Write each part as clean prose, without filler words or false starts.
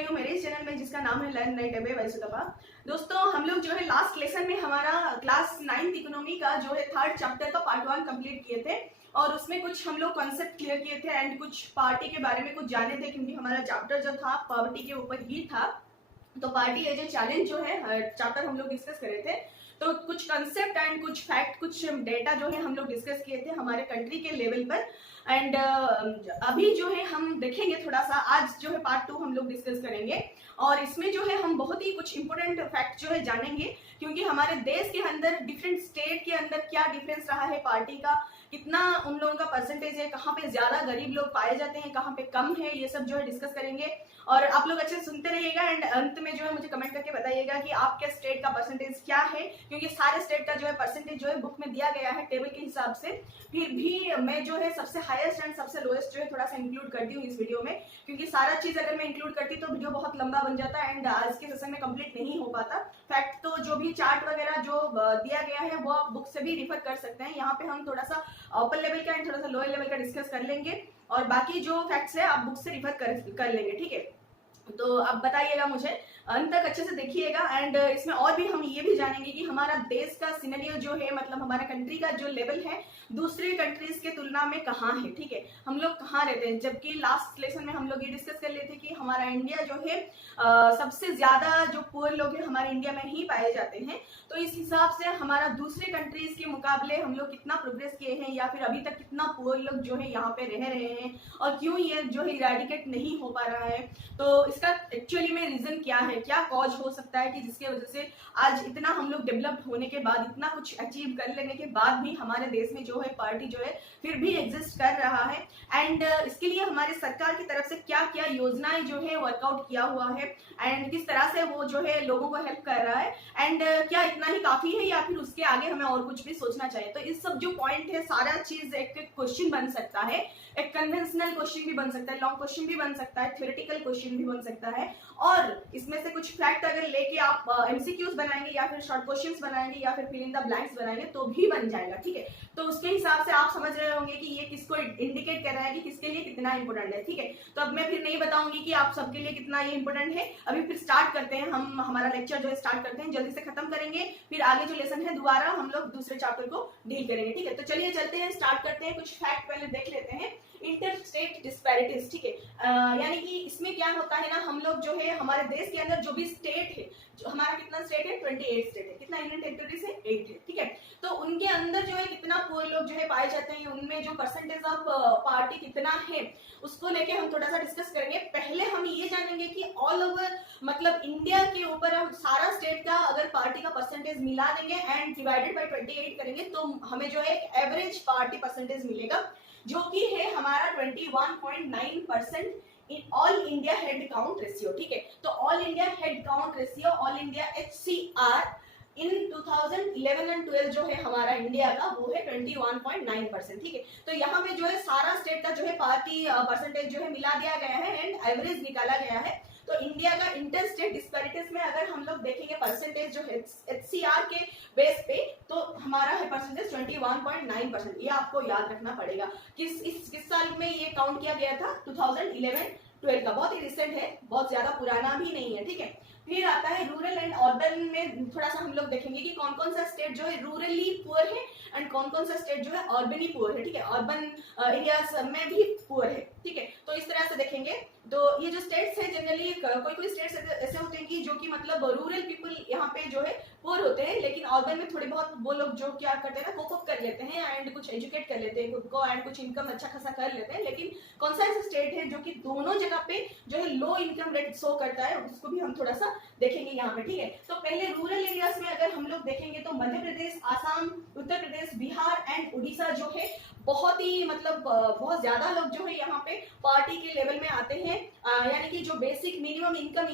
रही हूँ मेरे इस चैनल में जिसका नाम है लर्न राइट अवे वैसुतपा। दोस्तों हम लोग जो है लास्ट लेसन में हमारा क्लास 9th इकोनॉमी का जो है 3rd चैप्टर का पार्ट 1 कंप्लीट किए थे और उसमें कुछ हम लोग कॉन्सेप्ट क्लियर किए थे एंड कुछ पार्टी के बारे में कुछ जाने थे, क्योंकि हमारा चैप्टर जो था पार्टी के ऊपर ही था। तो पार्टी एज ए चैलेंज जो है चैप्टर हम लोग डिस्कस करे थे। तो कुछ कंसेप्ट एंड कुछ फैक्ट, कुछ डेटा जो है हम लोग डिस्कस किए थे हमारे कंट्री के लेवल पर। एंड अभी जो है हम देखेंगे थोड़ा सा, आज जो है पार्ट 2 हम लोग डिस्कस करेंगे और इसमें जो है हम बहुत ही कुछ इंपॉर्टेंट फैक्ट जो है जानेंगे, क्योंकि हमारे देश के अंदर डिफरेंट स्टेट के अंदर क्या डिफरेंस रहा है पार्टी का, कितना उन लोगों का परसेंटेज है, कहाँ पे ज्यादा गरीब लोग पाए जाते हैं, कहाँ पे कम है, ये सब जो है डिस्कस करेंगे। और आप लोग अच्छे सुनते रहिएगा एंड अंत में जो है मुझे कमेंट करके बताइएगा कि आपके स्टेट का परसेंटेज क्या है, क्योंकि सारे स्टेट का जो है परसेंटेज जो है बुक में दिया गया है टेबल के हिसाब से। फिर भी मैं जो है सबसे हाईएस्ट एंड सबसे लोएस्ट जो है थोड़ा सा इंक्लूड करती हूँ इस वीडियो में, क्योंकि सारा चीज अगर मैं इंक्लूड करती तो वीडियो बहुत लंबा बन जाता एंड आज के सेशन में कंप्लीट नहीं हो पाता। फैक्ट तो जो भी चार्ट वगैरह जो दिया गया है वो आप बुक से भी रिफर कर सकते हैं। यहाँ पे हम थोड़ा सा अपर लेवल का एंड थोड़ा सा लोअर लेवल का डिस्कस कर लेंगे और बाकी जो फैक्ट्स है आप बुक से रिफर कर लेंगे, ठीक है। तो आप बताइएगा मुझे, अंत तक अच्छे से देखिएगा एंड इसमें और भी हम ये भी जानेंगे कि हमारा देश का सिनेरियो जो है, मतलब हमारा कंट्री का जो लेवल है दूसरे कंट्रीज के तुलना में कहाँ है, ठीक है, हम लोग कहाँ रहते हैं। जबकि लास्ट लेसन में हम लोग ये डिस्कस कर लेते कि हमारा इंडिया जो है सबसे ज्यादा जो पुअर लोग हैं हमारे इंडिया में ही पाए जाते हैं। तो इस हिसाब से हमारा दूसरे कंट्रीज के मुकाबले हम लोग कितना प्रोग्रेस किए हैं या फिर अभी तक कितना पुअर लोग जो है यहाँ पे रह रहे हैं और क्यों ये जो है इरेडिकेट नहीं हो पा रहा है। तो इसका एक्चुअली में रीजन क्या है, क्या कॉज हो सकता है कि जिसके वजह से आज इतना हम लोग डेवलप्ड होने के बाद, इतना कुछ अचीव कर लेने के बाद भी हमारे देश में जो है पार्टी जो है फिर भी एग्जिस्ट कर रहा है। एंड इसके लिए हमारे सरकार की तरफ से क्या क्या योजनाएं जो है वर्कआउट किया हुआ है एंड किस तरह से वो जो है लोगों को हेल्प कर रहा है एंड क्या इतना ही काफी है या फिर उसके आगे हमें और कुछ भी सोचना चाहिए। तो इस सब जो पॉइंट है सारा चीज एक क्वेश्चन बन सकता है, एक कन्वेंशनल क्वेश्चन भी बन सकता है, लॉन्ग क्वेश्चन भी बन सकता है, थ्योरेटिकल क्वेश्चन भी बन सकता है और इसमें से कुछ फैक्ट अगर लेके आप एमसीक्यूज बनाएंगे या फिर शॉर्ट क्वेश्चंस बनाएंगे या फिर फिल इन द ब्लैंक्स बनाएंगे तो भी बन जाएगा, ठीक है। तो उसके हिसाब से आप समझ रहे होंगे कि ये किसको इंडिकेट कर रहा है कि किसके लिए कितना इंपोर्टेंट है, ठीक है। तो अब मैं फिर नहीं बताऊंगी कि आप सबके लिए कितना ये इंपोर्टेंट है। अभी फिर स्टार्ट करते हैं, हम हमारा लेक्चर जो है स्टार्ट करते हैं, जल्दी से खत्म करेंगे, फिर आगे जो लेसन है दोबारा हम लोग दूसरे चैप्टर को डील करेंगे, ठीक है। तो चलिए चलते हैं, स्टार्ट करते हैं। कुछ फैक्ट पहले देख लेते हैं। इंटर स्टेट डिस्पैरिटीज, ठीक है, यानी कि इसमें क्या होता है ना, हम लोग जो है हमारे देश के अंदर जो भी स्टेट है, जो हमारा कितना स्टेट है 28 स्टेट है, कितना यूनियन टेरिटरीज है 8 है, ठीक है। तो उनके अंदर जो है कितना पुअर लोग जो है पाए जाते हैं, उनमें जो परसेंटेज ऑफ पार्टी कितना है उसको लेके हम थोड़ा सा डिस्कस करेंगे। पहले हम ये जानेंगे कि ऑल ओवर मतलब इंडिया के ऊपर हम सारा स्टेट का अगर पार्टी का परसेंटेज मिला देंगे एंड डिवाइडेड बाय 28 करेंगे तो हमें जो है एक एवरेज पार्टी परसेंटेज मिलेगा जो कि है हमारा 21.9% in all India head count ratio, ठीक है। तो all India head count ratio, all India HCR in 2011 and 12 जो है हमारा इंडिया का वो है 21.9%, ठीक है। तो यहाँ पे जो है सारा स्टेट का जो है पार्टी परसेंटेज जो है मिला दिया गया है एंड एवरेज निकाला गया है। तो इंडिया का इंटर स्टेट डिस्पैरिटीज में अगर हम लोग देखेंगे परसेंटेज जो है HCR के बेस पे तो हमारा है परसेंटेज 21.9%। ये आपको याद रखना पड़ेगा। किस साल में ये काउंट किया गया था, 2011-12 का, बहुत ही रिसेंट है, बहुत ज्यादा पुराना भी नहीं है, ठीक है। फिर आता है रूरल एंड अर्बन में थोड़ा सा हम लोग देखेंगे कि कौन कौन सा स्टेट जो है रूरली पुअर है एंड कौन कौन सा स्टेट जो है अर्बनी पुअर है, ठीक है, अर्बन एरियाज में भी पुअर है, ठीक है। तो इस तरह से देखेंगे। तो ये जो स्टेट्स है जनरली कोई स्टेट्स ऐसे होते हैं कि जो कि मतलब रूरल पीपल यहाँ पे जो है पुअर होते हैं, लेकिन अर्बन में थोड़े बहुत वो लोग जो क्या करते हैं ना, कोप अप कर लेते हैं एंड कुछ एजुकेट कर लेते हैं खुद को एंड कुछ इनकम अच्छा खासा कर लेते हैं। लेकिन कौन सा ऐसा स्टेट है जो कि दोनों जगह पे जो है लो इनकम रेट शो करता है, उसको भी हम थोड़ा सा देखेंगे यहाँ पे, ठीक है। तो पहले रूरल एरियाज में अगर हम लोग देखेंगे तो मध्य प्रदेश, आसाम, उत्तर प्रदेश, बिहार एंड उड़ीसा जो है बहुत ही मतलब बहुत ज्यादा लोग जो है यहाँ पे पार्टी के लेवल में आते हैं, यानी कि जो बेसिक मिनिमम इनकम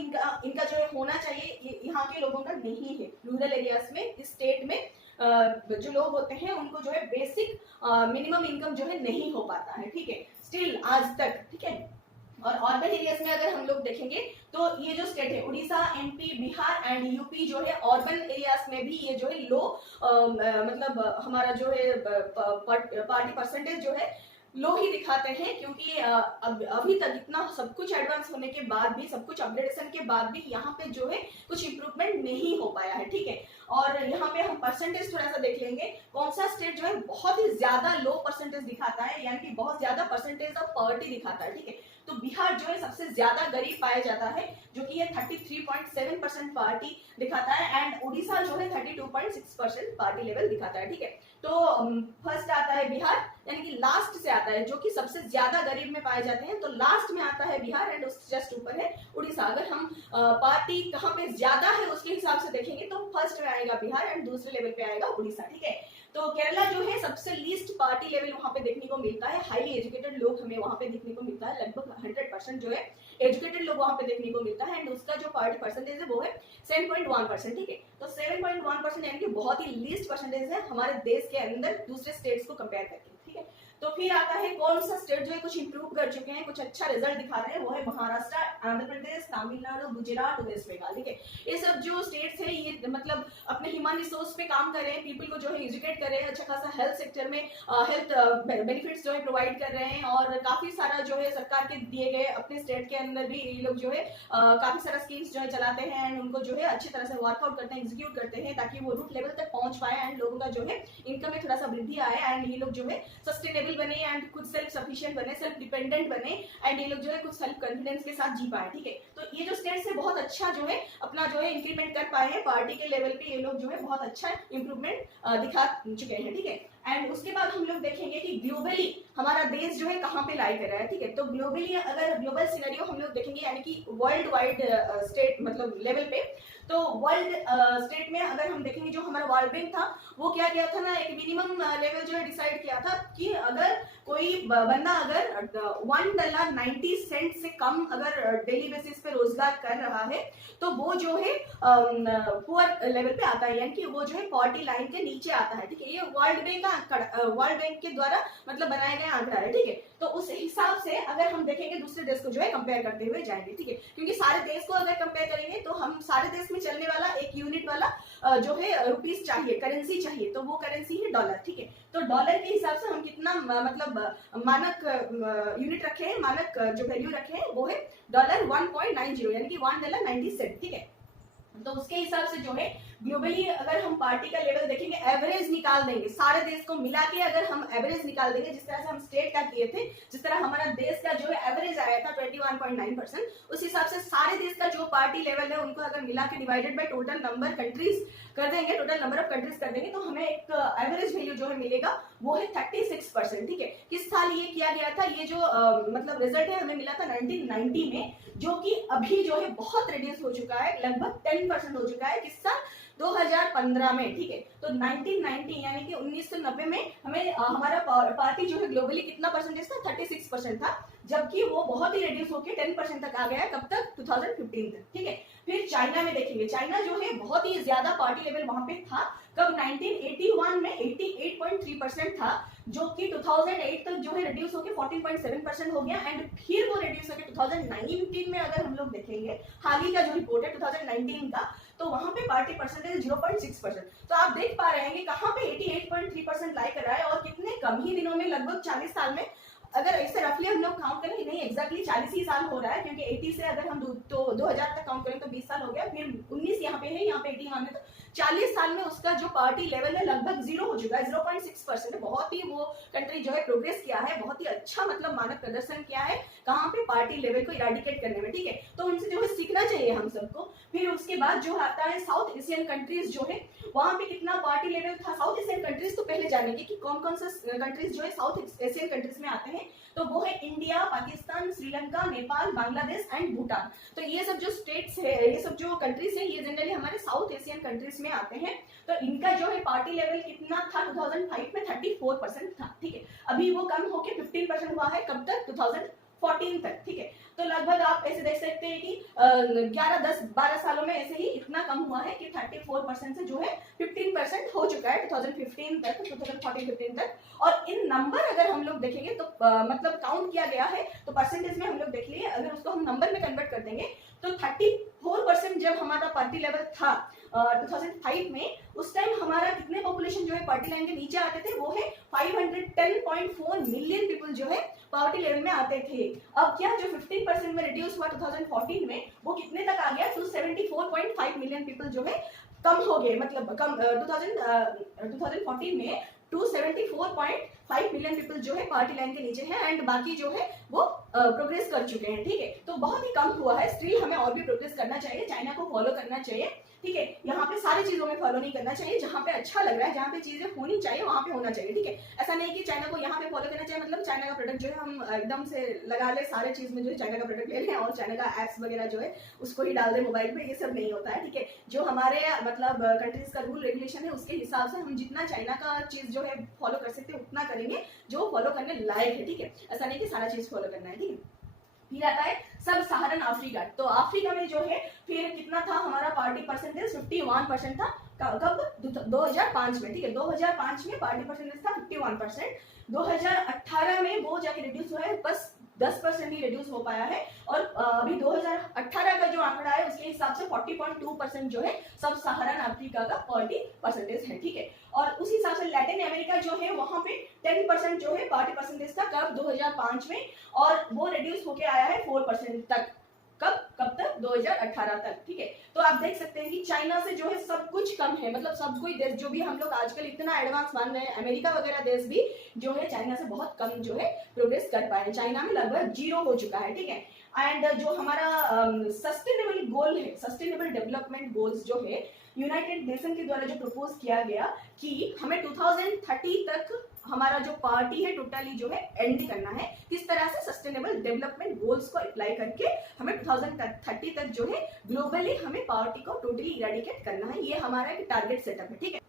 इनका जो है होना चाहिए यहाँ के लोगों का नहीं है। रूरल एरियाज में इस स्टेट में जो लोग होते हैं उनको जो है बेसिक मिनिमम इनकम जो है नहीं हो पाता है, ठीक है, स्टिल आज तक, ठीक है। और अर्बन एरियाज में अगर हम लोग देखेंगे तो ये जो स्टेट है Orissa, MP, Bihar and UP जो है अर्बन एरियाज में भी ये जो है लो मतलब हमारा जो है पार्टी परसेंटेज जो है लो ही दिखाते हैं, क्योंकि अभी तक इतना सब कुछ एडवांस होने के बाद भी, सब कुछ अपडेटेशन के बाद भी यहाँ पे जो है कुछ इंप्रूवमेंट नहीं हो पाया है, ठीक है। और यहाँ पे हम परसेंटेज थोड़ा सा देख लेंगे, कौन सा स्टेट जो है बहुत ही ज्यादा लो परसेंटेज दिखाता है, यानी कि बहुत ज्यादा परसेंटेज ऑफ पॉवर्टी दिखाता है, ठीक है। तो बिहार जो है सबसे ज्यादा गरीब पाया जाता है, जो कि ये 33.7% पार्टी दिखाता है, एंड उड़ीसा जो है 32.6% पार्टी लेवल दिखाता है, ठीक है। तो फर्स्ट आता है बिहार, यानी कि लास्ट से आता है, जो कि सबसे ज्यादा गरीब में पाए जाते हैं, तो लास्ट में आता है बिहार एंड उसके जस्ट ऊपर है उड़ीसा। अगर हम पार्टी कहाँ पे ज्यादा है उसके हिसाब से देखेंगे तो फर्स्ट में आएगा बिहार एंड दूसरे लेवल पे आएगा उड़ीसा, ठीक है। तो केरला जो है सबसे लीस्ट पार्टी लेवल वहां पे देखने को मिलता है, हाईली एजुकेटेड लोग हमें वहां पे देखने को मिलता है, लगभग 100% जो है एजुकेटेड लोग वहां पे देखने को मिलता है, एंड उसका जो पार्टी परसेंटेज है वो है 7.1%, ठीक है। तो 7.1% यानी कि बहुत ही लीस्ट परसेंटेज है हमारे देश के अंदर दूसरे स्टेट्स को कंपेयर करके, ठीक है। तो फिर आता है कौन सा स्टेट जो है कुछ इंप्रूव कर चुके हैं, कुछ अच्छा रिजल्ट दिखा रहे हैं, वो है महाराष्ट्र, आंध्र प्रदेश, तमिलनाडु, गुजरात, वेस्ट बंगाल, ठीक है। ये सब जो स्टेट्स है ये मतलब अपने ह्यूमन रिसोर्स पे काम कर रहे हैं, पीपल को जो है एजुकेट कर रहे हैं, अच्छा खासा हेल्थ सेक्टर में हेल्थ बेनिफिट्स जो है प्रोवाइड कर रहे हैं, और काफी सारा जो है सरकार के दिए गए अपने स्टेट के अंदर भी ये लोग जो है काफी सारा स्कीम्स जो है चलाते हैं, एंड उनको जो है अच्छी तरह से वर्कआउट करते हैं, एग्जीक्यूट करते हैं, ताकि वो रूट लेवल तक पहुंच पाए एंड लोगों का जो है इनकम में थोड़ा सा वृद्धि आए, एंड ये लोग जो है सस्टेनेबल बने एंड खुद सेल्फ सफिशिएंट बने, सेल्फ डिपेंडेंट बने, एंड ये लोग जो है कुछ सेल्फ कॉन्फिडेंस के साथ जी पाए, ठीक है। तो ये जो स्टेट्स है बहुत अच्छा जो है अपना जो है इंक्रीमेंट कर पाए हैं, पार्टी के लेवल पे ये लोग जो है बहुत अच्छा इंप्रूवमेंट दिखा चुके हैं, ठीक है। एंड उसके बाद हम लोग देखेंगे कि ग्लोबली हमारा देश जो है कहाँ पे लाई कर रहा है, ठीक है। तो ग्लोबली अगर ग्लोबल सिनेरियो हम लोग देखेंगे, यानी कि वर्ल्ड वाइड स्टेट मतलब लेवल पे, तो वर्ल्ड स्टेट में अगर हम देखेंगे जो हमारा वर्ल्ड बैंक था वो क्या किया था ना, एक मिनिमम लेवल जो है डिसाइड किया था कि अगर कोई बंदा अगर $1.90 से कम अगर डेली बेसिस पे रोजगार कर रहा है तो वो जो है पुअर लेवल पे आता है, यानी कि वो जो है पॉवर्टी लाइन के नीचे आता है, ठीक है। ये वर्ल्ड बैंक के द्वारा मतलब बनाया गया आंकड़ा है, ठीक है। तो उस हिसाब से अगर हम देखेंगे दूसरे देश को जो है कंपेयर करते हुए जाएंगे, ठीक है, क्योंकि सारे देश को अगर कंपेयर करेंगे तो हम सारे देश में चलने वाला एक यूनिट वाला जो है रुपीस चाहिए, करेंसी चाहिए, तो वो करेंसी है डॉलर, ठीक है। तो डॉलर के हिसाब से हम कितना मतलब मानक यूनिट रखे हैं, मानक जो वैल्यू रखे हैं वो है $1.90, यानी कि $1.90, ठीक है। तो उसके हिसाब से जो है ग्लोबली अगर हम पार्टी का लेवल देखेंगे, एवरेज निकाल देंगे, सारे देश को मिला के अगर हम एवरेज निकाल देंगे, जिस तरह से हम स्टेट का किए थे, जिस तरह हमारा देश का जो है एवरेज आया था 21.9%, उस हिसाब से सारे देश का जो पार्टी लेवल है उनको अगर मिला के divided by total number countries कर देंगे, टोटल नंबर ऑफ कंट्रीज कर देंगे, तो हमें एक एवरेज वैल्यू जो है मिलेगा वो है 36%, ठीक है। किस साल ये किया गया था, ये जो मतलब रिजल्ट है हमें मिला था 1990 में, जो कि अभी जो है बहुत रिड्यूस हो चुका है, लगभग 10% हो चुका है। किस साल, 2015 में, ठीक है। तो 1990 यानी कि 1990 में हमें हमारा पार्टी जो है ग्लोबली कितना परसेंटेज था, 36% था, जबकि वो बहुत ही रिड्यूस होकर 10% तक आ गया है, कब तक, 2015 तक, ठीक है। फिर चाइना में देखेंगे, चाइना जो है बहुत ही ज्यादा पार्टी लेवल वहां पे था, कब, 1981 में 88.3% था, जो कि 2008 तक जो है रिड्यूस होकर 14.7% हो गया, एंड फिर वो रिड्यूस होकर 2019 में अगर हम लोग देखेंगे, हाल ही का जो रिपोर्ट है 2019 का, तो वहां पे पार्टी परसेंटेज 0.6%। तो आप देख पा रहे हैं कि कहां पे 88.3% लाई कर रहा है, और कितने कम ही दिनों में, लगभग 40 साल में, अगर ऐसे रफली हम लोग काउंट करें, नहीं एग्जैक्टली 40 ही साल हो रहा है, क्योंकि 80 से अगर हम तो 2000 तक काउंट करें तो 20 साल हो गया, फिर 19 यहाँ पे है, यहाँ पे 80 है, तो 40 साल में उसका जो पार्टी लेवल है लगभग 0 हो चुका है, 0.6%। बहुत ही वो कंट्री जो है प्रोग्रेस किया है, बहुत ही अच्छा मतलब मानक प्रदर्शन किया है कहाँ पे, पार्टी लेवल को इराडिकेट करने में, ठीक है। तो उनसे जो है सीखना चाहिए हम सबको। फिर उसके बाद जो आता है साउथ एशियन कंट्रीज जो है, वहां पे कितना पार्टी लेवल था। साउथ एशियन कंट्रीज तो पहले जानेंगे कि कौन कौन सा कंट्रीज जो है साउथ एशियन कंट्रीज में आते हैं, तो वो है इंडिया, पाकिस्तान, श्रीलंका, नेपाल, बांग्लादेश एंड भूटान। तो ये सब जो स्टेट्स है, ये सब जो कंट्रीज है, ये जनरली हमारे साउथ एशियन कंट्रीज में आते हैं। तो इनका जो है पार्टी लेवल कितना था, 2005 में 34% था, ठीक है। अभी वो कम होके 15% हुआ है, कब तक, 2014 तक, ठीक है। तो लगभग आप ऐसे देख सकते हैं कि 11, 10, 12 सालों में ऐसे ही इतना कम हुआ है कि 34% से जो है 15% हो चुका है 2015 तक, 2014-15 तक। और इन नंबर अगर हम लोग देखेंगे तो मतलब काउंट किया गया है, तो परसेंटेज में हम लोग देख लिए, अगर उसको हम नंबर में कन्वर्ट कर देंगे तो 34% जब हमारा पार्टी लेवल था 2005 में, उस टाइम हमारा कितने पॉपुलेशन जो है पॉवर्टी लाइन के नीचे आते थे, वो है 510.4 मिलियन पीपल जो है पॉवर्टी लेवल में आते थे। अब क्या जो 15% में रिड्यूस हुआ 2014 में, वो कितने तक आ गया, 274.5 मिलियन पीपल जो है कम हो गए, मतलब कम 2014 में 274.5 मिलियन पीपल जो है पॉवर्टी लाइन के नीचे हैं, एंड बाकी जो है वो प्रोग्रेस कर चुके हैं, ठीक है। तो बहुत ही कम हुआ है, स्टिल हमें और भी प्रोग्रेस करना चाहिए, चाइना को फॉलो करना चाहिए, ठीक है। यहाँ पे सारी चीजों में फॉलो नहीं करना चाहिए, जहाँ पे अच्छा लग रहा है, जहाँ पे चीजें होनी चाहिए वहाँ पे होना चाहिए, ठीक है। ऐसा नहीं कि चाइना को यहाँ पे फॉलो करना चाहिए, मतलब चाइना का प्रोडक्ट जो है हम एकदम से लगा ले, सारे चीज में जो है चाइना का प्रोडक्ट ले लें और चाइना का एप्स वगैरह जो है उसको ही डाल दे मोबाइल पे, ये सब नहीं होता है, ठीक है। जो हमारे मतलब कंट्रीज का रूल रेगुलेशन है उसके हिसाब से हम जितना चाइना का चीज जो है फॉलो कर सकते हैं उतना करेंगे जो फॉलो करने लायक है, ठीक है। ऐसा नहीं कि सारा चीज फॉलो करना है, ठीक है। फिर आता है सब सहारन अफ्रीका। तो अफ्रीका में जो है फिर कितना था हमारा पार्टी परसेंटेज, 51% था। कब, 2005 में, ठीक है। 2005 में पार्टी परसेंटेज था 51%। 2018 में वो जाके रिड्यूस हुआ है, बस 10% ही रिड्यूस हो पाया है, और अभी 2018 का जो आंकड़ा है उसके हिसाब से 40.2% जो है सब सहारन अफ्रीका का पार्टी परसेंटेज है, ठीक है। और उसी हिसाब से लैटिन अमेरिका जो है वहां पे 10% जो है पार्टी परसेंटेज था, कब, 2005 में, और वो रिड्यूस होके आया है 4% तक। कब तक, 2018 तक, ठीक है। तो आप देख सकते हैं कि चाइना से जो है सब कुछ कम है, मतलब सब कोई देश जो भी हम लोग आजकल इतना एडवांस मान रहे हैं, अमेरिका वगैरह देश भी जो है चाइना से बहुत कम जो है प्रोग्रेस कर पाए, चाइना में लगभग 0 हो चुका है, ठीक है। एंड जो हमारा सस्टेनेबल गोल है, सस्टेनेबल डेवलपमेंट गोल्स जो है यूनाइटेड नेशन के द्वारा जो प्रपोज किया गया कि हमें 2030 तक हमारा जो पार्टी है टोटली जो है एंड करना है, किस तरह से सस्टेनेबल डेवलपमेंट गोल्स को अप्लाई करके हमें 2030 तक जो है ग्लोबली हमें पार्टी को टोटली इरेडिकेट करना है, ये हमारा एक टारगेट सेटअप है, ठीक है।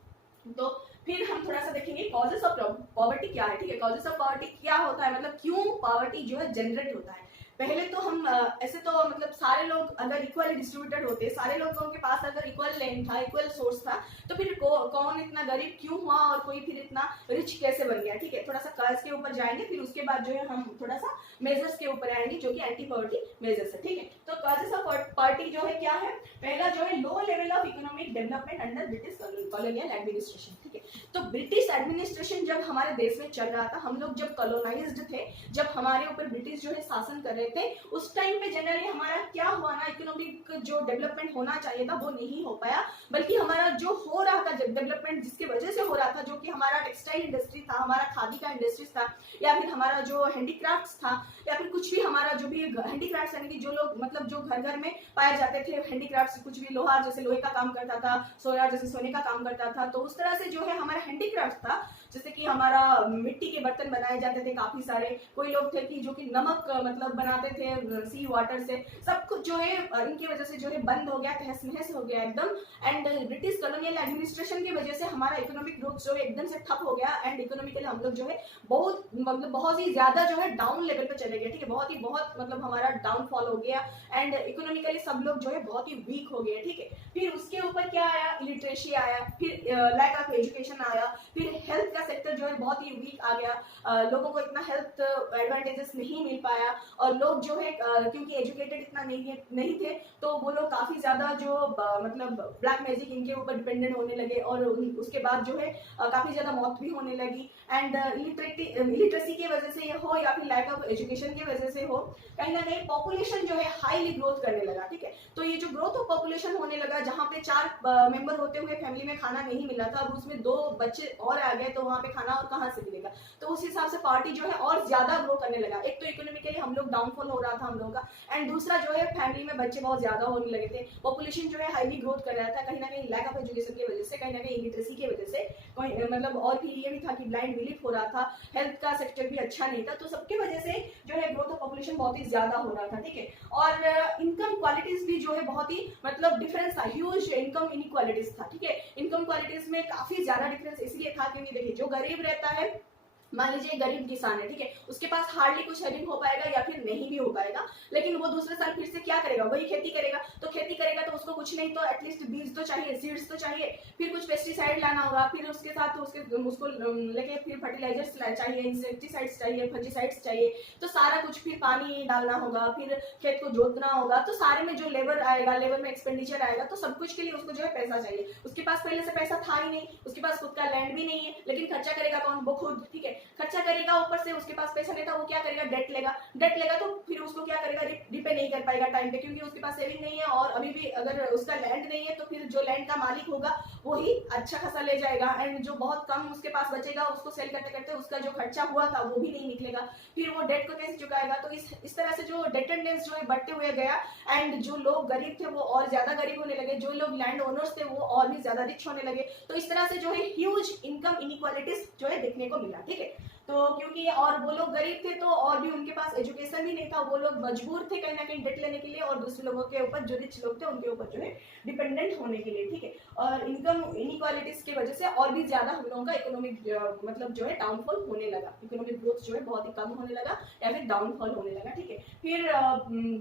तो फिर हम थोड़ा सा देखेंगे कॉजेस ऑफ पॉवर्टी क्या है, ठीक है। कॉजेस ऑफ पॉवर्टी क्या होता है, मतलब क्यों पॉवर्टी जो है जनरेट होता है। पहले तो हम ऐसे तो मतलब सारे लोग अगर इक्वली डिस्ट्रीब्यूटेड होते, सारे लोगों के पास अगर इक्वल लैंड था, इक्वल सोर्स था, तो फिर कौन इतना गरीब क्यों हुआ और कोई फिर इतना रिच कैसे बन गया, ठीक है। थोड़ा सा कर्ज के ऊपर जाएंगे, फिर उसके बाद जो है हम थोड़ा सा मेजर्स के ऊपर आएंगे जो कि एंटी पॉवर्टी मेजर्स है, ठीक है। तो कॉजेस ऑफ पॉवर्टी जो है क्या है, पहला जो है low level of economic development under British colonial administration, ठीक है। तो ब्रिटिश एडमिनिस्ट्रेशन जब हमारे देश में चल रहा था, हम लोग जब कॉलोनाइज्ड थे, जब हमारे ऊपर ब्रिटिश जो है शासन कर रहे थे, उस टाइम पे जनरली हमारा क्या हुआ ना, इकोनॉमिक जो डेवलपमेंट होना चाहिए था वो नहीं हो पाया, बल्कि हमारा जो हो रहा था डेवलपमेंट जिसके वजह से हो रहा था, जो कि हमारा टेक्सटाइल इंडस्ट्री था, हमारा खादी का इंडस्ट्रीज था, या फिर हमारा जो हैंडीक्राफ्ट्स था, या फिर कुछ भी हमारा जो भी हैंडीक्राफ्ट्स यानी कि जो लोग मतलब जो घर घर में पाए जाते थे हैंडीक्राफ्ट्स, कुछ भी लोहार जैसे लोहे का काम करता था, सोनार जैसे सोने का काम करता था, तो उस तरह से जो है हमारा हैंडीक्राफ्ट था, जैसे कि हमारा मिट्टी के बर्तन बनाए जाते थे काफी सारे, कोई लोग थे कि जो कि नमक मतलब बनाते थे सी वाटर से, सब कुछ जो है इनकी वजह से जो है बंद हो गया, तहस नहस हो गया एकदम। एंड ब्रिटिश कॉलोनियल एडमिनिस्ट्रेशन की वजह से हमारा इकोनॉमिक ग्रोथ जो है एकदम से ठप हो गया, एंड इकोनॉमिकली हम लोग जो है बहुत ही ज्यादा जो है डाउन लेवल पे चले गए, ठीक है। बहुत मतलब हमारा डाउनफॉल हो गया, एंड इकोनॉमिकली सब लोग जो है बहुत ही वीक हो गए, ठीक है। फिर उसके ऊपर क्या आया, इलिटरेसी आया, फिर लैक ऑफ एजुकेशन आया, फिर हेल्थ का सेक्टर जो है बहुत ही वीक आ गया, लोगों को इतना हेल्थ एडवांटेजेस नहीं मिल पाया, और लोग जो है क्योंकि एजुकेटेड इतना नहीं थे, तो वो लोग काफी ज्यादा जो मतलब ब्लैक मैजिक इनके ऊपर डिपेंडेंट होने लगे, और उसके बाद जो है काफी ज्यादा मौत भी होने लगी। एंड इलिटरेसी की वजह से हो या फिर लैक ऑफ एजुकेशन की वजह से हो, कहीं ना कहीं पॉपुलेशन जो है हाईली ग्रोथ करने लगा, ठीक है। तो ये जो ग्रोथ ऑफ पॉपुलेशन होने लगा, जहाँ पे 4 मेंबर होते हुए फैमिली में खाना नहीं मिला था, अब उसमें 2 बच्चे और आ गए, तो वहाँ पे खाना और कहाँ से मिलेगा, तो उस हिसाब से पार्टी जो है और ज्यादा ग्रो करने लगा। एक तो इकोनॉमिकली हम लोग डाउनफॉल हो रहा था हम लोगों का, एंड दूसरा जो है फैमिली में बच्चे बहुत ज्यादा होने लगे थे, पॉपुलेशन जो है हाईली ग्रोथ कर रहा था, कहीं ना कहीं लैक ऑफ एजुकेशन की वजह से, कहीं ना कहीं इलिटरेसी की वजह से, मतलब और फिर ये भी था कि ब्लाइंड बिलीफ हो रहा था, हेल्थ का सेक्टर भी अच्छा नहीं था, तो सबकी वजह से जो है ग्रोथ ऑफ पॉपुलेशन बहुत ही ज्यादा हो रहा था, ठीक है। और इनकम क्वालिटीज भी जो है बहुत ही मतलब डिफरेंस था, ह्यूज इनकम इनइक्वालिटीज था, ठीक है। इनकम क्वालिटीज में काफी ज्यादा डिफरेंस इसलिए था क्योंकि देखिए जो गरीब रहता है, मान लीजिए गरीब किसान है, ठीक है, उसके पास हार्डली कुछ सेविंग हो पाएगा या फिर नहीं भी हो पाएगा, लेकिन वो दूसरे साल फिर से क्या करेगा, वही खेती करेगा, तो खेती करेगा तो उसको कुछ नहीं तो एटलीस्ट बीज तो चाहिए, सीड्स तो चाहिए, फिर कुछ पेस्टिसाइड लाना होगा, फिर उसके साथ उसको लेके फिर फर्टिलाइजर्स चाहिए, इंसेक्टिसाइड्स चाहिए, फंजीसाइड्स चाहिए, तो सारा कुछ, फिर पानी डालना होगा, फिर खेत को जोतना होगा, तो सारे में जो लेबर आएगा, लेबर में एक्सपेंडिचर आएगा, तो सब कुछ के लिए उसको जो है पैसा चाहिए। उसके पास पहले से पैसा था ही नहीं, उसके पास खुद का लैंड भी नहीं है, लेकिन खर्चा करेगा कौन? वो खुद, ठीक है, खर्चा करेगा, ऊपर से उसके पास पैसा नहीं था, वो क्या करेगा? डेट लेगा, डेट लेगा तो फिर उसको क्या करेगा? रिपे नहीं कर पाएगा टाइम पे, क्योंकि उसके पास सेविंग नहीं है, और अभी भी अगर उसका लैंड नहीं है तो फिर जो लैंड का मालिक होगा वही अच्छा खासा ले जाएगा, एंड जो बहुत कम उसके पास बचेगा उसको सेल करते करते उसका जो खर्चा हुआ था वो भी नहीं निकलेगा, फिर वो डेट को कैसे चुकाएगा? तो इस तरह से जो डेटेंडेंस जो है बढ़ते हुए गया, एंड जो लोग गरीब थे वो और ज्यादा गरीब होने लगे, जो लोग लैंड ओनर्स थे वो और भी ज्यादा रिच होने लगे। तो इस तरह से जो है ह्यूज इनकम इनइक्वालिटीज जो है देखने को मिला, ठीक है। तो क्योंकि और वो लोग गरीब थे तो और भी उनके पास एजुकेशन भी नहीं था, वो लोग मजबूर थे कहीं ना कहीं डेट लेने के लिए, और दूसरे लोगों के ऊपर, जो रिच लोग थे उनके ऊपर जो है डिपेंडेंट होने के लिए, ठीक है। और इनकम इनइक्वालिटीज की वजह से और भी ज्यादा हम लोगों का इकोनॉमिक मतलब जो है डाउनफॉल होने लगा, इकोनॉमिक ग्रोथ जो है बहुत ही कम होने लगा या फिर डाउनफॉल होने लगा, ठीक है। फिर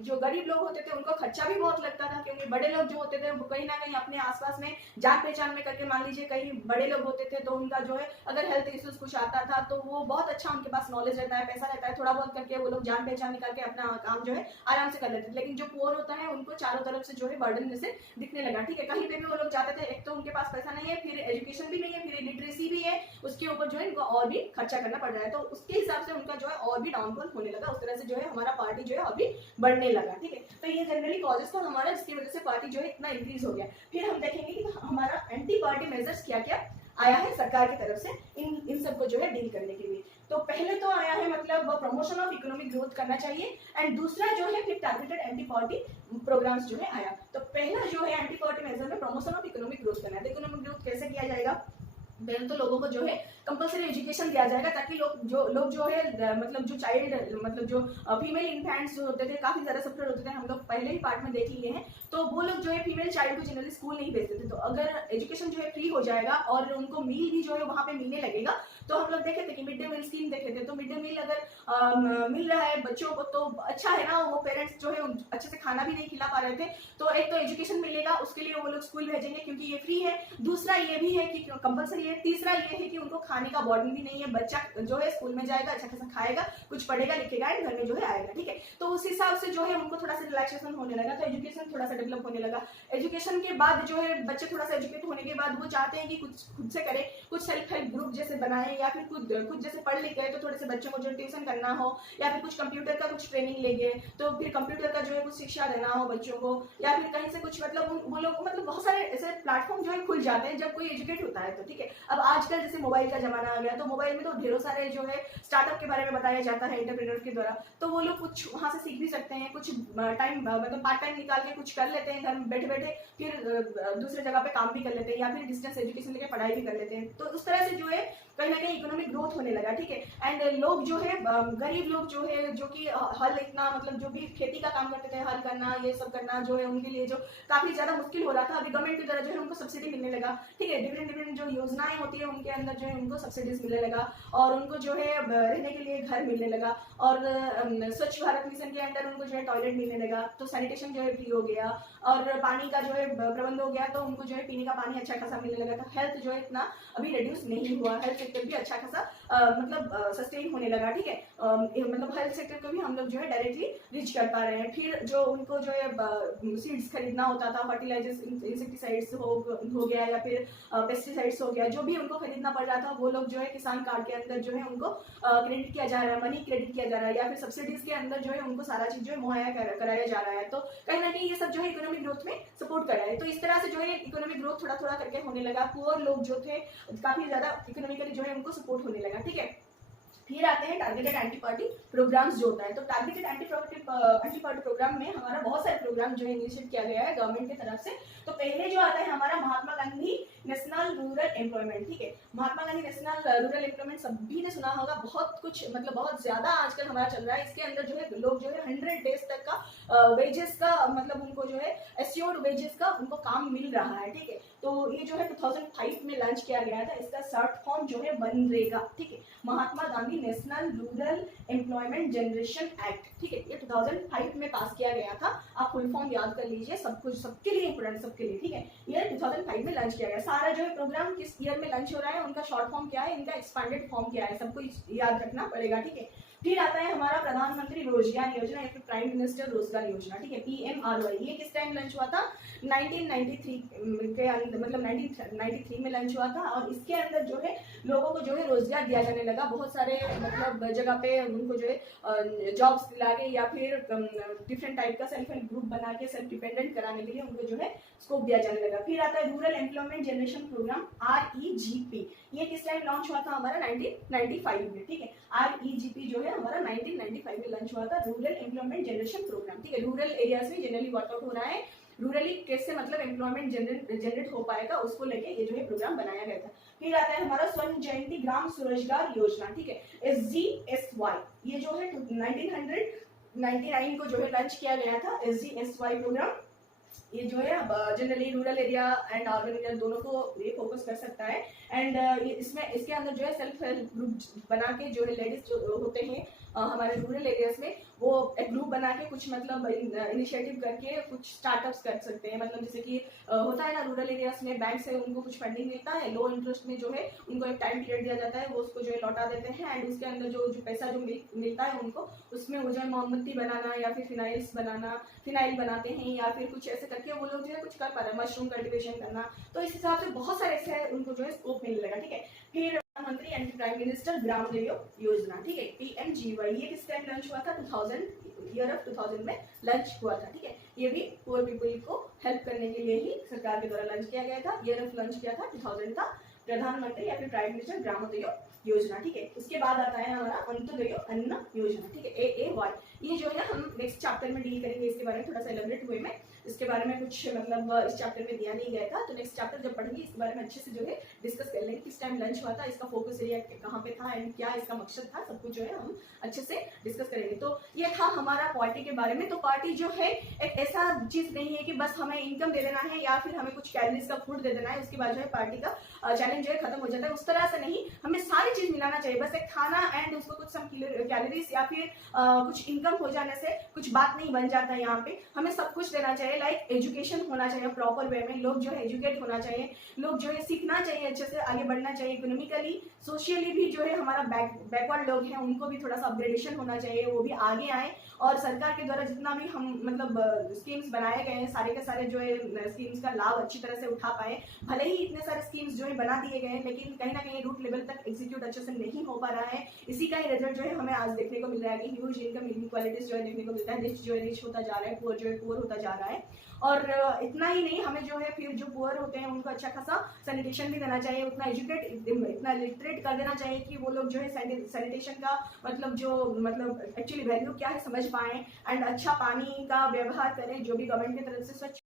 जो गरीब लोग होते थे उनको खर्चा भी बहुत लगता था, क्योंकि बड़े लोग जो होते थे वो कहीं ना कहीं अपने आसपास में जान पहचान में करके, मान लीजिए कहीं बड़े लोग होते थे तो उनका जो है अगर हेल्थ इश्यूज कुछ आता था तो वो बहुत अच्छा, उनके पास नॉलेज रहता है, पैसा रहता है, थोड़ा बहुत करके वो लोग जान पहचान निकाल के अपना काम जो है आराम से कर लेते थे। लेकिन जो पुअर होता है उनको चारों तरफ से जो है बर्डन जैसे दिखने लगा, ठीक है। कहीं पे भी वो लोग जाते थे, एक तो उनके पास पैसा नहीं है, फिर एजुकेशन भी नहीं है, फिर लिटरेसी भी है, उसके ऊपर जो है इनको और भी खर्चा करना पड़ रहा है, तो उसके हिसाब से उनका जो है और भी डाउनफॉल होने लगा। उस तरह से जो है हमारा पार्टी जो है और भी बढ़ने लगा, ठीक है। तो ये जनरली कॉजेस था हमारा, जिसकी वजह से पार्टी जो है इतना इंक्रीज हो गया। फिर हम देखेंगे कि हमारा एंटी पार्टी मेजर्स क्या क्या आया है सरकार की तरफ से इन सबको जो है डील करने के लिए। तो पहले तो आया है मतलब प्रमोशन ऑफ इकोनॉमिक ग्रोथ करना चाहिए, एंड दूसरा जो है फिर टारगेटेड एंटी पॉवर्टी प्रोग्राम्स जो है आया। तो पहला जो है एंटी पॉवर्टी मेजर में प्रमोशन ऑफ इकोनॉमिक ग्रोथ करना है। तो इकोनॉमिक ग्रोथ कैसे किया जाएगा? पहले तो लोगों को जो है कंपलसरी एजुकेशन दिया जाएगा, ताकि लोग जो है मतलब जो चाइल्ड मतलब जो फीमेल इन्फेंट्स होते थे काफी ज्यादा सफर होते थे, हम लोग पहले ही पार्ट में देख लिए हैं, तो वो लोग जो है फीमेल चाइल्ड को जनरली स्कूल नहीं भेजते थे। तो अगर एजुकेशन जो है फ्री हो जाएगा और उनको मील भी जो है वहां पे मिलने लगेगा, तो हम लोग देखे थे कि मिड डे मील स्कीम देखे थे, तो मिड डे मील अगर मिल रहा है बच्चों को तो अच्छा है ना, वो पेरेंट्स जो है अच्छे से खाना भी नहीं खिला पा रहे थे, तो एक तो एजुकेशन मिलेगा, उसके लिए वो लोग स्कूल भेजेंगे क्योंकि ये फ्री है। दूसरा ये भी है कि कंपलसरी है। तीसरा ये है कि उनको खाने का बर्डन भी नहीं है, बच्चा जो है स्कूल में जाएगा, अच्छा खासा खाएगा, कुछ पढ़ेगा लिखेगा, घर में जो है आएगा, ठीक है। तो उस हिसाब से जो है उनको थोड़ा सा रिलैक्सेशन होने लगा, तो एजुकेशन थोड़ा सा डेवलप होने लगा। एजुकेशन के बाद जो है बच्चे थोड़ा सा एजुकेट होने के बाद वो चाहते हैं कि कुछ खुद से करें, कुछ सेल्फ हेल्प ग्रुप जैसे बनाए, या फिर खुद जैसे पढ़ लिख गए तो थोड़े से बच्चों को जो ट्यूशन करना हो, या फिर कुछ कंप्यूटर का कुछ ट्रेनिंग लेंगे तो फिर कंप्यूटर का जो है कुछ शिक्षा देना हो बच्चों को, या फिर कहीं से कुछ मतलब वो लोग मतलब बहुत सारे ऐसे प्लेटफॉर्म जो है खुल जाते हैं जब कोई एजुकेट होता है, तो ठीक है। अब आजकल जैसे मोबाइल का जमाना आ गया, तो मोबाइल में तो ढेरों सारे जो है स्टार्टअप के बारे में बताया जाता है एंटरप्रेन्योर के द्वारा, तो वो लोग कुछ वहां से सीख भी सकते हैं, कुछ टाइम मतलब पार्ट टाइम निकाल के कुछ कर लेते हैं घर में बैठे बैठे, फिर दूसरे जगह पे काम भी कर लेते हैं, या फिर डिस्टेंस एजुकेशन लेके पढ़ाई भी कर लेते हैं। तो उस तरह से जो है कहीं ना कहीं इकोनॉमिक ग्रोथ होने लगा, ठीक है। एंड लोग जो है गरीब लोग जो है, जो कि हल इतना मतलब जो भी खेती का काम करते थे, हल करना ये सब करना जो है उनके लिए जो काफी ज्यादा मुश्किल हो रहा था, अभी गवर्नमेंट की तरफ जो है उनको सब्सिडी मिलने लगा, ठीक है। डिफरेंट जो योजनाएं होती है उनके अंदर जो है उनको सब्सिडीज मिलने लगा, और उनको जो है रहने के लिए घर मिलने लगा, और स्वच्छ भारत मिशन के अंदर उनको जो है टॉयलेट मिलने लगा, तो सैनिटेशन जो है फ्री हो गया, और पानी का जो है प्रबंध हो गया, तो उनको जो है पीने का पानी अच्छा खासा मिलने लगा। तो हेल्थ जो है इतना अभी रिड्यूस नहीं हुआ, हेल्थ सेक्टर भी अच्छा खासा मतलब सस्टेन होने लगा, ठीक है। मतलब हेल्थ सेक्टर को भी हम लोग जो है डायरेक्टली रीच कर पा रहे हैं। फिर जो उनको जो है सीड्स खरीदना होता था, फर्टिलाइजर्स इंसेक्टिसाइड्स हो गया, या फिर पेस्टिसाइड्स हो गया, जो भी उनको खरीदना पड़ रहा था वो लोग जो है किसान कार्ड के अंदर जो है उनको क्रेडिट किया जा रहा है, मनी क्रेडिट किया जा रहा है, या फिर सब्सिडीज के अंदर जो है उनको सारा चीज जो है मुहैया कराया जा रहा है। तो कहीं ना कहीं ये सब जो है इकोनॉमिक ग्रोथ में सपोर्ट कर रहा है। तो इस तरह से जो है इकोनॉमिक ग्रोथ थोड़ा थोड़ा करके होने लगा, पुअर लोग जो थे काफी ज्यादा इकोनॉमिकली जो है उनको सपोर्ट होने लगा, ठीक है। फिर आते हैं टारगेटेड एंटी पार्टी प्रोग्राम्स जो होता है। तो टारगेटेड एंटी पार्टी प्रोग्राम में हमारा बहुत सारे प्रोग्राम जो है इनिशिएट किया गया है गवर्नमेंट की तरफ से। तो पहले जो आता है हमारा महात्मा गांधी नेशनल रूरल एम्प्लॉयमेंट, ठीक है। Mahatma Gandhi national rural employment सभी ने सुना होगा, बहुत कुछ मतलब बहुत ज्यादा आजकल हमारा चल रहा है। इसके अंदर जो है लोग जो है 100 डेज तक का वेजेस का मतलब उनको जो है एस्योर सिक्योर्ड वेजेस का उनको काम मिल रहा है, ठीक है। तो ये जो है 2005 में लॉन्च किया गया था। इसका शॉर्ट फॉर्म जो है मनरेगा, ठीक है, Mahatma Gandhi national rural employment generation act, ठीक है। ये 2005 में पास किया गया था। आप फुल फॉर्म याद कर लीजिए, सब कुछ सबके लिए इंपोर्टेंट, सबके लिए, ठीक है। ये 2005 में लॉन्च किया गया। सारा जो है प्रोग्राम किस ईयर में लॉन्च हो रहा है, उनका शॉर्ट फॉर्म क्या है, इनका एक्सपांडेड फॉर्म क्या है, सबको याद रखना पड़ेगा, ठीक है। फिर आता है हमारा प्रधानमंत्री रोजगार योजना या फिर प्राइम मिनिस्टर रोजगार योजना, ठीक है, PMRY। ये किस टाइम लॉन्च हुआ था, 1993 के अंदर, मतलब 1993 में लॉन्च हुआ था। और इसके अंदर जो है लोगों को जो है रोजगार दिया जाने लगा। बहुत सारे मतलब जगह पे उनको जो है जॉब्स दिला के या फिर डिफरेंट टाइप का सेल्फ हेल्प ग्रुप बना के सेल्फ डिपेंडेंट कराने के लिए उनको जो है स्कोप दिया जाने लगा। फिर आता है rural employment generation programme, REGP। ये किस टाइम लॉन्च हुआ था हमारा, 1995 में, ठीक है। REGP जो है हमारा 1995 में लॉन्च हुआ था, रूरल एम्प्लॉयमेंट जनरेशन प्रोग्राम, ठीक है। रूरल एरियाज में जनरली वर्क आउट हो रहा है, रूरली कैसे मतलब एम्प्लॉयमेंट जनरेट हो पाएगा, उसको लेके ये जो है प्रोग्राम बनाया गया था। फिर आता है हमारा स्वर्ण जयंती ग्राम स्वरोजगार योजना, ठीक है, SGSY। ये जो है 1999 को जो है लॉन्च किया गया था, SGSY प्रोग्राम। ये जो है generally rural area and urban area दोनों को ये फोकस कर सकता है। एंड इसमें इसके अंदर जो है सेल्फ हेल्प ग्रुप बना के जो है लेडीज जो होते हैं हमारे रूरल एरियाज में, वो एक ग्रुप बना के कुछ मतलब इनिशिएटिव करके कुछ स्टार्टअप्स कर सकते हैं। मतलब जैसे कि होता है ना रूरल एरियाज में बैंक से उनको कुछ फंडिंग मिलता है, लो इंटरेस्ट में जो है उनको एक टाइम पीरियड दिया जाता है, वो उसको जो है लौटा देते हैं। एंड उसके अंदर जो पैसा जो मिलता है उनको, उसमें वो जो है मोमबत्ती बनाना या फिर फिनाइल बनाते हैं या फिर कुछ ऐसे करके वो लोग जो है कुछ कर पा रहे हैं, मशरूम कल्टिवेशन करना। तो इस हिसाब से बहुत सारे ऐसे उनको जो है स्कोप मिलने लगा, ठीक है। फिर प्रधानमंत्री एंड प्राइम मिनिस्टर ग्रामोदय योजना, ठीक है, PMGY। ये किस टाइम लॉन्च हुआ था, 2000 में लॉन्च हुआ था, ठीक है। ये भी पुअर पीपल को हेल्प करने के लिए ही सरकार के द्वारा लॉन्च किया गया था। ईयर ऑफ लॉन्च किया था 2000 का, प्रधानमंत्री या फिर प्राइम मिनिस्टर ग्रामोदय योजना, ठीक है। उसके बाद आता है हमारा अंत्योदय अन्न योजना, ठीक है, AAY। ये जो है हम नेक्स्ट चैप्टर में डील करेंगे, इसके बारे में थोड़ा सा एलैबोरेट हुए में, इसके बारे में कुछ मतलब इस चैप्टर में दिया नहीं गया था। तो नेक्स्ट चैप्टर जब पढ़ेंगे इसके बारे में अच्छे से जो है डिस्कस कर लेंगे, किस टाइम लॉन्च हुआ था, इसका फोकस एरिया कहाँ पे था एंड क्या इसका मकसद था, सब कुछ जो है हम अच्छे से डिस्कस करेंगे। तो ये था हमारा पार्टी के बारे में। तो पार्टी जो है एक ऐसा चीज नहीं है कि बस हमें इनकम दे देना है या फिर हमें कुछ कैलोरीज का फूड दे देना है, उसके बाद जो है पार्टी का चैलेंज जो है खत्म हो जाता है। उस तरह से नहीं, हमें सारी चीज मिलाना चाहिए। बस एक खाना एंड उसको कुछ सम कैलोरीज या फिर कुछ इनकम हो जाने से कुछ बात नहीं बन जाता है। यहाँ पे हमें सब कुछ देना चाहिए। लाइक एजुकेशन होना चाहिए प्रॉपर वे में, लोग जो है एजुकेट होना चाहिए, लोग जो है सीखना चाहिए, अच्छे से आगे बढ़ना चाहिए। इकोनॉमिकली सोशियली भी जो है हमारा बैकवर्ड लोग हैं उनको भी थोड़ा सा अपग्रेडेशन होना चाहिए, वो भी आगे आए। और सरकार के द्वारा जितना भी हम मतलब स्कीम्स बनाए गए हैं, सारे के सारे जो है स्कीम्स का लाभ अच्छी तरह से उठा पाए। भले ही इतने सारे स्कीम्स जो है बना दिए गए हैं, लेकिन कहीं ना कहीं रूट लेवल तक एग्जीक्यूट अच्छे से नहीं हो पा रहा है। इसी का ही रिजल्ट जो है हमें आज देखने को मिल रहा है कि ह्यूज इनकम इनक्वालिटीज जो है देखने को मिलता है। रिच जो है रिच होता जा रहा है, पुअर जो है पुअर होता जा रहा है। और इतना ही नहीं, हमें जो है फिर जो पुअर होते हैं उनको अच्छा खासा सैनिटेशन भी देना चाहिए, उतना एजुकेट इतना लिटरेट कर देना चाहिए कि वो लोग जो है सैनिटेशन का मतलब जो मतलब एक्चुअली वैल्यू क्या है समझ पाएं। एंड अच्छा पानी का व्यवहार करें, जो भी गवर्नमेंट की तरफ से स्वच्छ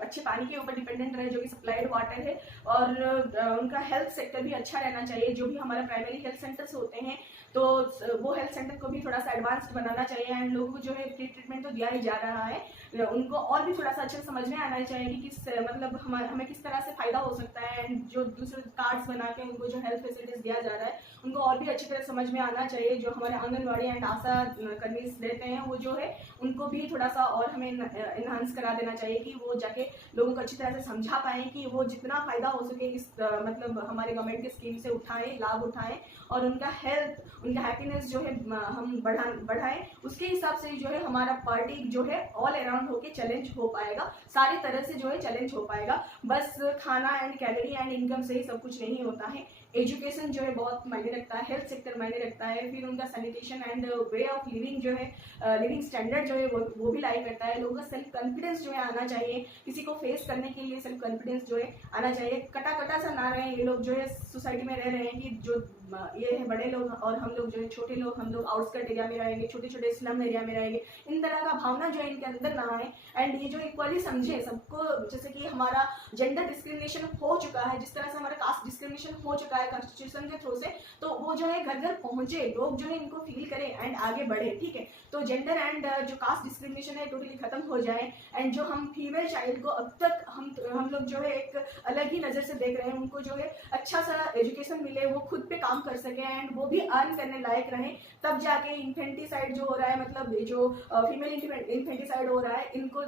अच्छे पानी के ऊपर डिपेंडेंट रहे, जो भी सप्लाइड वाटर है। और उनका हेल्थ सेक्टर भी अच्छा रहना चाहिए। जो भी हमारा प्राइमरी हेल्थ सेंटर्स होते हैं तो वो हेल्थ सेंटर को भी थोड़ा सा एडवांस्ड बनाना चाहिए। एंड लोगों को जो है फ्री ट्रीटमेंट तो दिया ही जा रहा है, उनको और भी थोड़ा सा अच्छे से समझ में आना चाहिए कि किस मतलब हमें किस तरह से फायदा हो सकता है। एंड जो दूसरे कार्ड्स बना के उनको जो हेल्थ फैसिलिटीज दिया जा रहा है उनको और भी अच्छी तरह समझ में आना चाहिए। जो हमारे आंगनबाड़ी एंड आशा कर्मीज रहते हैं वो जो है उनको भी थोड़ा सा और हमें इन्हांस करा देना चाहिए कि वो जाके लोगों को अच्छी तरह से समझा पाए कि वो जितना फायदा हो सके इस मतलब हमारे गवर्नमेंट के स्कीम से उठाएं, लाभ उठाएं और उनका हेल्थ उनका हैप्पीनेस जो है हम बढ़ाएं। उसके हिसाब से जो है हमारा पार्टी जो है ऑल अराउंड होके चैलेंज हो पाएगा, सारी तरह से जो है चैलेंज हो पाएगा। बस खाना एंड कैलोरी एंड इनकम से ही सब कुछ नहीं होता है। एजुकेशन जो है बहुत मायने रखता है, हेल्थ सेक्टर मायने रखता है, फिर उनका sanitation and way of living जो है लिविंग स्टैंडर्ड जो है वो भी लाई करता है। लोगों का सेल्फ कॉन्फिडेंस जो है आना चाहिए, किसी को फेस करने के लिए सेल्फ कॉन्फिडेंस जो है आना चाहिए। कटा सा ना रहे ये लोग जो है सोसाइटी में रह रहे हैं कि जो ये है बड़े लोग और हम लोग जो है छोटे लोग, हम लोग आउटस्कर्ट एरिया में रहेंगे, छोटे छोटे स्लम एरिया में रहेंगे। इन तरह का भावना जो है इनके अंदर ना आए। एंड ये जो इक्वली समझे सबको, जैसे कि हमारा जेंडर डिस्क्रिमिनेशन हो चुका है, जिस तरह से हमारा कास्ट डिस्क्रिमिनेशन हो चुका है, है कॉन्स्टिट्यूशन के थ्रू से, तो वो जो है घर घर पहुंचे, लोग जो है इनको फील करें एंड आगे बढ़े, ठीक है। तो जेंडर एंड जो कास्ट डिस्क्रिमिनेशन है टोटली खत्म हो जाए, एंड जो हम फीमेल चाइल्ड को अब तक हम लोग जो है एक अलग ही नजर से देख रहे हैं, उनको जो है अच्छा सा एजुकेशन मिले, वो खुद पे काम कर सके एंड वो भी अर्न करने लायक रहे, तब जाके इन्फेंटिसाइड जो हो रहा है, मतलब जो फीमेल इन्फेंटिसाइड हो रहा है, इनको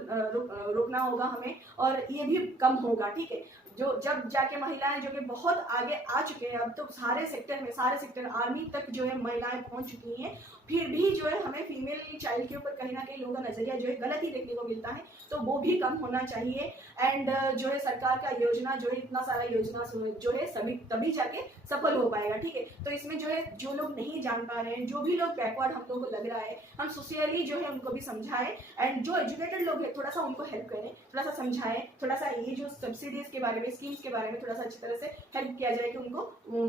रोकना होगा हमें, और ये भी कम होगा, ठीक है। जो जब जाके महिलाएं जो कि बहुत आगे आ चुके हैं, अब तो सारे सेक्टर आर्मी तक जो है महिलाएं पहुंच चुकी हैं, फिर भी जो है हमें फीमेल चाइल्ड के ऊपर कहीं ना कहीं लोगों का नजरिया जो है गलत ही देखने को मिलता है, तो वो भी कम होना चाहिए। एंड जो है सरकार का योजना जो है, इतना सारा योजना जो है सभी तभी जाके सफल हो पाएगा, ठीक है। तो इसमें जो है जो लोग नहीं जान पा रहे हैं, जो भी लोग बैकवर्ड हम लोग को लग रहा है, हम सोशली जो है उनको भी समझाएं, एंड जो एजुकेटेड लोग हैं थोड़ा सा उनको हेल्प करें, थोड़ा सा समझाएं, थोड़ा सा ये जो सब्सिडीज के बारे में, स्कीम्स के बारे में थोड़ा सा अच्छी तरह से हेल्प किया जाए कि उनको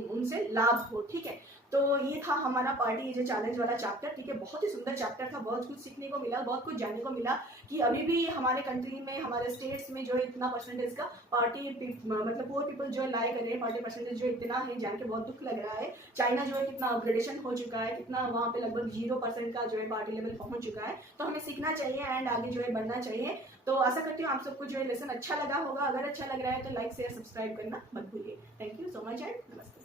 उनसे लाभ हो, ठीक है। तो ये था हमारा पार्टी जो चैलेंज वाला चैप्टर, ठीक है। बहुत ही सुंदर चैप्टर था, बहुत कुछ सीखने को मिला, बहुत कुछ जानने को मिला कि अभी भी हमारे कंट्री में, हमारे स्टेट्स में जो है इतना परसेंटेज का पार्टी मतलब पुअर पीपल जो है लाई कर रहे हैं, पार्टी परसेंटेज जो इतना है जान के बहुत दुख लग रहा है। चाइना जो है कितना अपग्रेडेशन हो चुका है, कितना वहाँ पे लगभग 0% का जो है पार्टी लेवल पहुंच चुका है, तो हमें सीखना चाहिए एंड आगे जो है बढ़ना चाहिए। तो आशा करती हूँ आप सबको जो है लेसन अच्छा लगा होगा, अगर अच्छा लग रहा है तो लाइक शेयर सब्सक्राइब करना मत भूलिए। Thank you so much and नमस्ते।